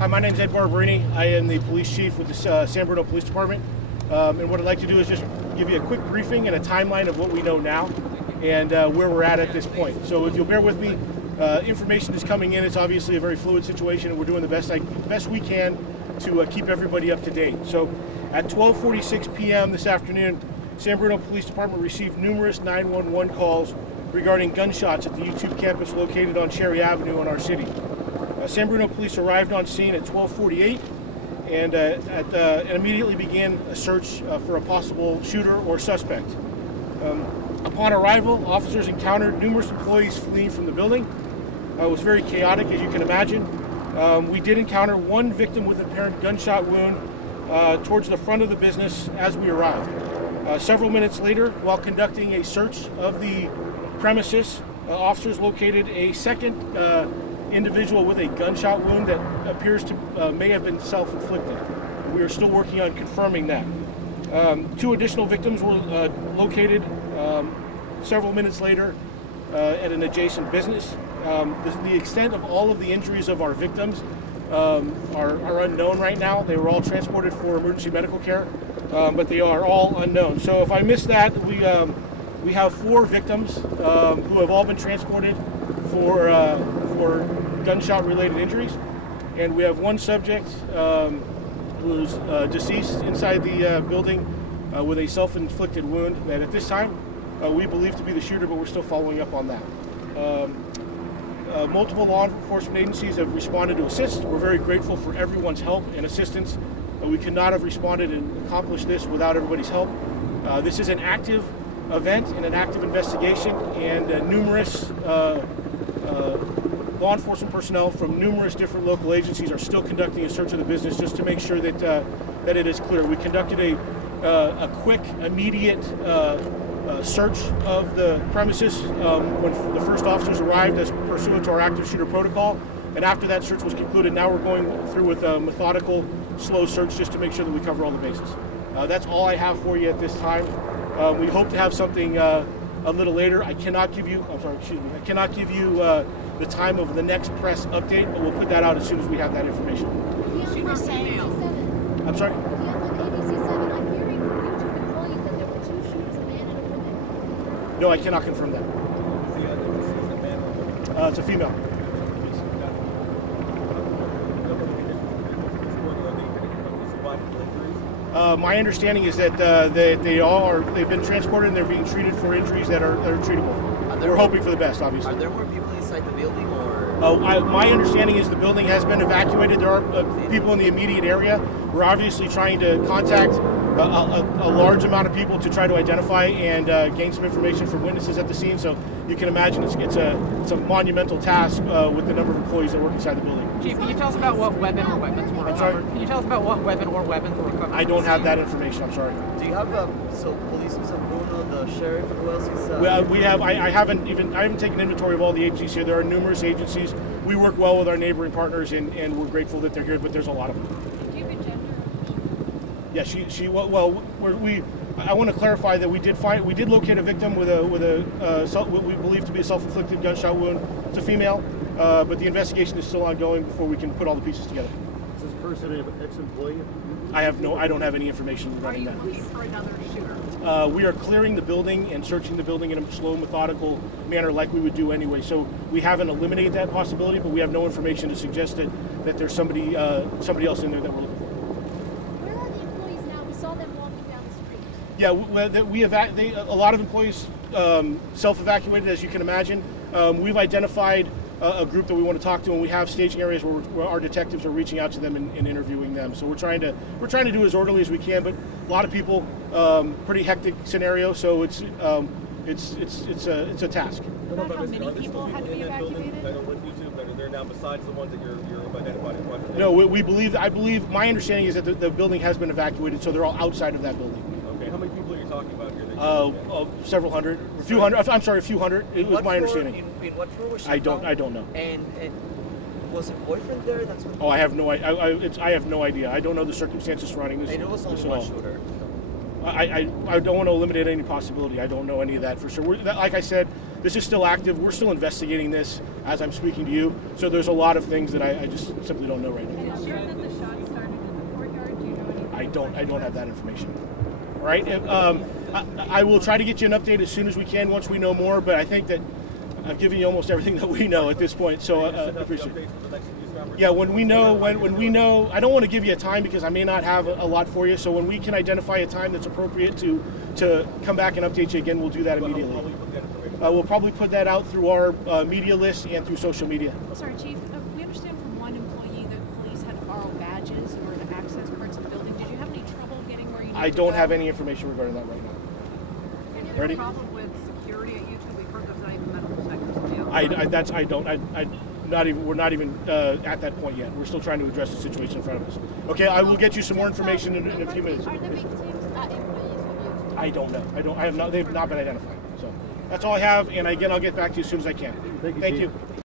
Hi, my name is Ed Barberini. I am the police chief with the San Bruno Police Department. And what I'd like to do is just give you a quick briefing and a timeline of what we know now and where we're at this point. So if you'll bear with me, information is coming in. It's obviously a very fluid situation, and we're doing the best we can to keep everybody up to date. So at 12:46 p.m. this afternoon, San Bruno Police Department received numerous 911 calls regarding gunshots at the YouTube campus located on Cherry Avenue in our city. San Bruno police arrived on scene at 12:48 and immediately began a search for a possible shooter or suspect. Upon arrival, officers encountered numerous employees fleeing from the building. It was very chaotic, as you can imagine. We did encounter one victim with an apparent gunshot wound towards the front of the business as we arrived. Several minutes later, while conducting a search of the premises, officers located a second individual with a gunshot wound that appears to may have been self-inflicted. We are still working on confirming that. Two additional victims were located several minutes later at an adjacent business. The extent of all of the injuries of our victims are unknown right now. They were all transported for emergency medical care, but they are all unknown. So if I missed that, we have 4 victims who have all been transported for gunshot-related injuries, and we have one subject who is deceased inside the building with a self-inflicted wound that at this time we believe to be the shooter, but we're still following up on that. Multiple law enforcement agencies have responded to assist. We're very grateful for everyone's help and assistance. We could not have responded and accomplished this without everybody's help. This is an active event and an active investigation, and numerous law enforcement personnel from numerous different local agencies are still conducting a search of the business just to make sure that that it is clear. We conducted a quick, immediate search of the premises when the first officers arrived as pursuant to our active shooter protocol, and after that search was concluded, now we're going through with a methodical, slow search just to make sure that we cover all the bases. That's all I have for you at this time. We hope to have something a little later. I cannot give you, I cannot give you the time of the next press update, but we'll put that out as soon as we have that information. I'm sorry? No, I cannot confirm that. It's a female. My understanding is that they've been transported and they're being treated for injuries that are treatable. We're hoping for the best, obviously. Are there more people inside the building, or? My understanding is the building has been evacuated. There are people in the immediate area. We're obviously trying to contact a large amount of people to try to identify and gain some information from witnesses at the scene. So you can imagine it's a monumental task with the number of employees that work inside the building. Chief, can you tell us about what weapon or weapons were recovered? Can you tell us about what weapon or weapons were recovered? I don't have that information. I'm sorry. Do you have police in San Bruno, the sheriff, who else is? We have. I haven't taken inventory of all the agencies here. There are numerous agencies. We work well with our neighboring partners, and we're grateful that they're here. But there's a lot of them. Do you have a gender? Yeah, I want to clarify that we did locate a victim with what we believe to be a self-inflicted gunshot wound. It's a female, but the investigation is still ongoing before we can put all the pieces together. Is this person an ex-employee? I don't have any information regarding that. Are you looking for another shooter? We are clearing the building and searching the building in a slow, methodical manner like we would do anyway. So we haven't eliminated that possibility, but we have no information to suggest that there's somebody else in there that we're looking for. Where are the employees now? We saw them walking down the street. Yeah, a lot of employees self-evacuated, as you can imagine. We've identified a group that we want to talk to, and we have staging areas where our detectives are reaching out to them and interviewing them. So we're trying to do as orderly as we can, but a lot of people, pretty hectic scenario. So it's a task. About how many people had to be evacuated? Are there now besides the ones that you're identifying? No, I believe my understanding is that the building has been evacuated, so they're all outside of that building. Okay, how many people are you talking about here? Several hundred, a few hundred. I'm sorry, a few hundred. It was my understanding. In what floor was she? I don't know. And was a boyfriend there? That's what. Oh, I have no. I have no idea. I don't know the circumstances surrounding this. I know it was only one shooter. I don't want to eliminate any possibility. I don't know any of that for sure. Like I said, this is still active. We're still investigating this as I'm speaking to you. So there's a lot of things that I just simply don't know right now. Are you sure that the shot started in the courtyard? Do you know anything? I don't have that information. All right. I will try to get you an update as soon as we can once we know more. But I think that I've given you almost everything that we know at this point. So I appreciate it. Yeah, when we know, when we know, I don't want to give you a time because I may not have a lot for you. So when we can identify a time that's appropriate to come back and update you again, we'll do that immediately. We'll probably put that out through our media list and through social media. Sorry, Chief. We understand from one employee that police had to borrow badges in order to access parts of the building. Did you have any trouble getting where you needed I to don't go? have any information regarding that right now. Any Ready? problem with security at YouTube? We've heard there's not even metal detectors on the outside. We're not even at that point yet. We're still trying to address the situation in front of us. Okay, I will get you some more information in a few minutes. Are the victims employees of YouTube? I don't know. I have not. They've not been identified. So that's all I have. And again, I'll get back to you as soon as I can. Thank you.